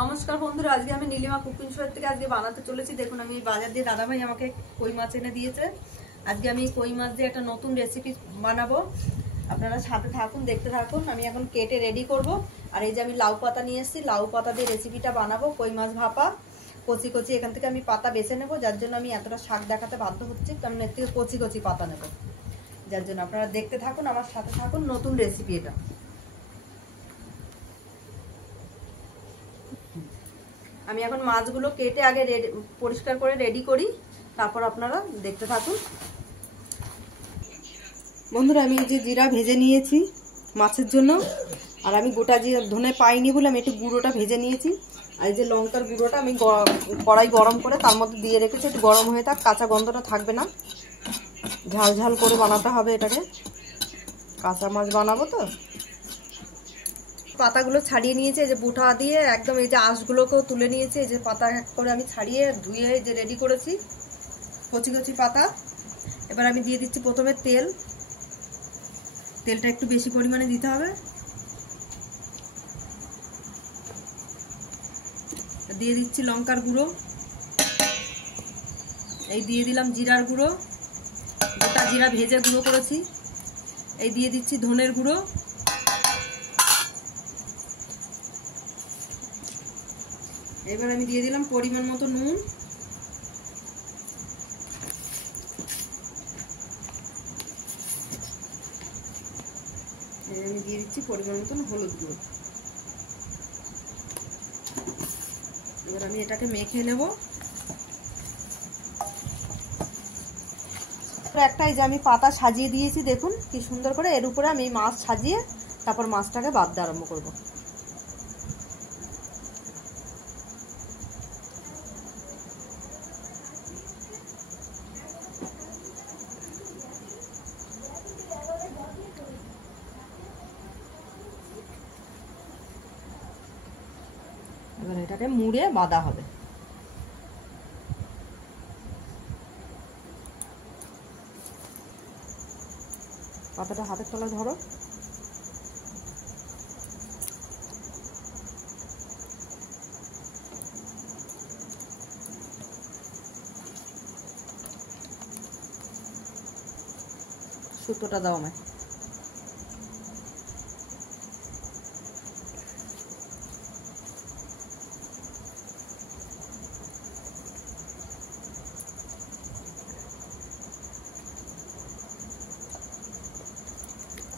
নমস্কার বন্ধুরা, আজকে আমি নীলিমা কুকিং শো থেকে আজকে বানাতে চলেছি। দেখুন, আমি বাজার দিয়ে দাদাভাই আমাকে কই মাছ এনে দিয়েছে। আজকে আমি কই মাছ দিয়ে একটা নতুন রেসিপি বানাবো। আপনারা সাথে থাকুন, দেখতে থাকুন। আমি এখন কেটে রেডি করব। আর এই যে আমি লাউ পাতা নিয়ে এসেছি, লাউ পাতা দিয়ে রেসিপিটা বানাবো। কই মাছ ভাপা কচি কচি এখান থেকে আমি পাতা বেছে নেব, যার জন্য আমি এতটা শাক দেখাতে বাধ্য হচ্ছি, কারণ এর থেকে কচি কচি পাতা নেব। যার জন্য আপনারা দেখতে থাকুন, আমার সাথে থাকুন। নতুন রেসিপি এটা। আমি এখন মাছগুলো কেটে আগে পরিষ্কার করে রেডি করি, তারপর আপনারা দেখতে থাকুন। বন্ধুরা, আমি যে জিরা ভেজে নিয়েছি মাছের জন্য, আর আমি গোটা জিরা ধনে পাইনি বলে আমি একটু গুঁড়োটা ভেজে নিয়েছি। আর এই যে লঙ্কার গুঁড়োটা আমি কড়াই গরম করে তার মধ্যে দিয়ে রেখেছি, একটু গরম হয়ে থাক, কাঁচা গন্ধটা থাকবে না। ঝাল ঝাল করে বানাতে হবে এটাকে, কাঁচা মাছ বানাবো তো। পাতাগুলো ছাড়িয়ে নিয়েছে, এই যে বুটা দিয়ে একদম এই যে আঁশগুলোকেও তুলে নিয়েছে। এই যে পাতা করে আমি ছাড়িয়ে ধুয়ে যে রেডি করেছি কচি কচি পাতা। এবার আমি দিয়ে দিচ্ছি প্রথমে তেল। তেলটা একটু বেশি পরিমাণে দিতে হবে। দিয়ে দিচ্ছি লঙ্কার গুঁড়ো, এই দিয়ে দিলাম জিরার গুঁড়ো, গোটা জিরা ভেজে গুঁড়ো করেছি। এই দিয়ে দিচ্ছি ধনের গুঁড়ো, এবার আমি দিয়ে দিলাম পরিমাণ মতো নুন, আমি দিয়ে দিচ্ছি পরিমাণ মতন হলুদ গুঁড়ো। এবার আমি এটাকে মেখে নেব। একটাই যে আমি পাতা সাজিয়ে দিয়েছি, দেখুন কি সুন্দর করে। এর উপরে আমি মাছ সাজিয়ে তারপর মাছটাকে বাঁধতে আরম্ভ করব। এবার এটাকে মুড়ে বাঁধা হবে। পাতাটা হাতের তলায় ধরো। সুতোটা দাও আমায়।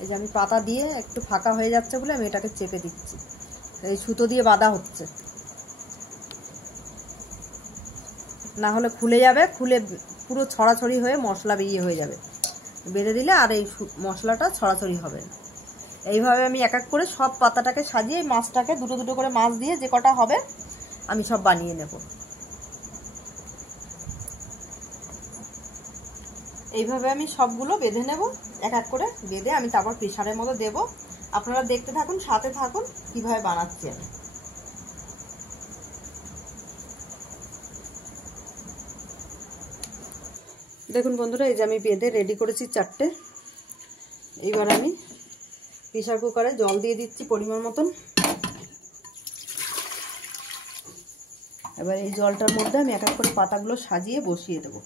এই যে আমি পাতা দিয়ে একটু ফাঁকা হয়ে যাচ্ছে বলে আমি এটাকে চেপে দিচ্ছি। এই সুতো দিয়ে বাঁধা হচ্ছে, না হলে খুলে যাবে, খুলে পুরো ছড়াছড়ি হয়ে মশলা বেরিয়ে হয়ে যাবে। বেঁধে দিলে আর এই মশলাটা ছড়াছড়ি হবে। এইভাবে আমি এক এক করে সব পাতাটাকে সাজিয়ে মাছটাকে দুটো দুটো করে মাছ দিয়ে যে কটা হবে আমি সব বানিয়ে নেব। এইভাবে আমি সবগুলো বেঁধে নেব, এক এক করে বেঁধে আমি তারপর প্রেসারের মধ্যে দেব। আপনারা দেখতে থাকুন, সাথে থাকুন কিভাবে বানাচ্ছি আমি। দেখুন বন্ধুরা, এই যে আমি বেঁধে রেডি করেছি চারটে। এইবার আমি প্রেসার কুকারে জল দিয়ে দিচ্ছি পরিমাণ মতন। এবার এই জলটার মধ্যে আমি এক এক করে পাতাগুলো সাজিয়ে বসিয়ে দেবো।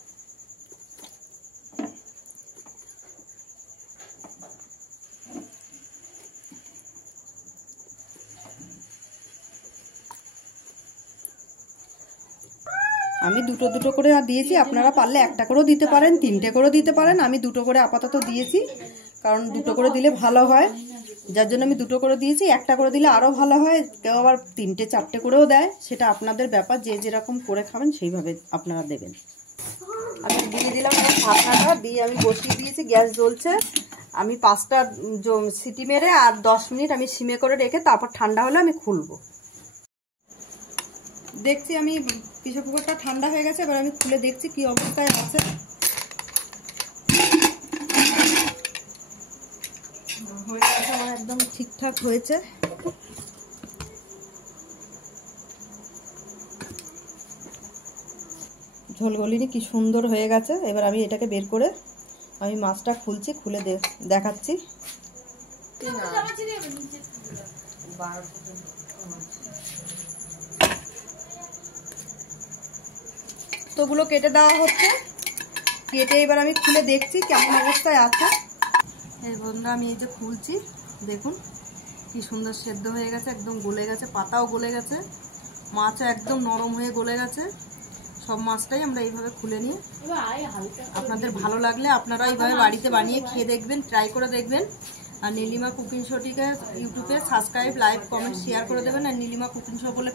আমি দুটো দুটো করে দিয়েছি, আপনারা পারলে একটা করেও দিতে পারেন, তিনটে করেও দিতে পারেন। আমি দুটো করে আপাতত দিয়েছি, কারণ দুটো করে দিলে ভালো হয়, যার জন্য আমি দুটো করে দিয়েছি। একটা করে দিলে আরও ভালো হয়, কেউ আবার তিনটে চারটে করেও দেয়, সেটা আপনাদের ব্যাপার, যে যেরকম করে খাবেন সেইভাবে আপনারা দেবেন। আমি দিয়ে দিলাম ঢাকনাটা দিয়ে আমি বসিয়ে দিয়েছি, গ্যাস জ্বলছে। আমি 5টা সিটি মেরে আর 10 মিনিট আমি সিমে করে রেখে তারপর ঠান্ডা হলে আমি খুলবো। দেখছি আমি প্রেসার কুকারটা ঠান্ডা হয়ে গেছে, এবার আমি খুলে দেখছি কি অবস্থায় আছে। হয়ে গেছে, আমার একদম ঠিকঠাক হয়েছে। ঝোল গলিনি কি সুন্দর হয়ে গেছে। এবার আমি এটাকে বের করে আমি মাছটা খুলছি, খুলে দেখাচ্ছি। পোস্তগুলো কেটে দেওয়া হচ্ছে। কেটে এবার আমি খুলে দেখছি কেমন অবস্থায় আছে। এই বন্ধুরা আমি এই যে খুলছি, দেখুন কি সুন্দর সেদ্ধ হয়ে গেছে, একদম গলে গেছে, পাতাও গলে গেছে, মাছও একদম নরম হয়ে গলে গেছে। সব মাছটাই আমরা এইভাবে খুলে নিয়ে, আপনাদের ভালো লাগলে আপনারা এইভাবে বাড়িতে বানিয়ে খেয়ে দেখবেন, ট্রাই করে দেখবেন। আর নীলিমা কুকিং শোটিকে ইউটিউবে সাবস্ক্রাইব, লাইক, কমেন্ট, শেয়ার করে দেবেন। আর নীলিমা কুকিং শো বলে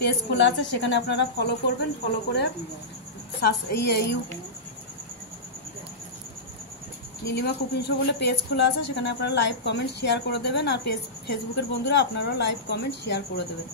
পেজ খোলা আছে, সেখানে আপনারা ফলো করবেন। ফলো করে নীলিমা কুকিং শো বলে পেজ খোলা আছে, সেখানে আপনারা লাইক, কমেন্ট, শেয়ার করে দেবেন। আর ফেসবুকের বন্ধুরা আপনারাও লাইক, কমেন্ট, শেয়ার করে দেবেন।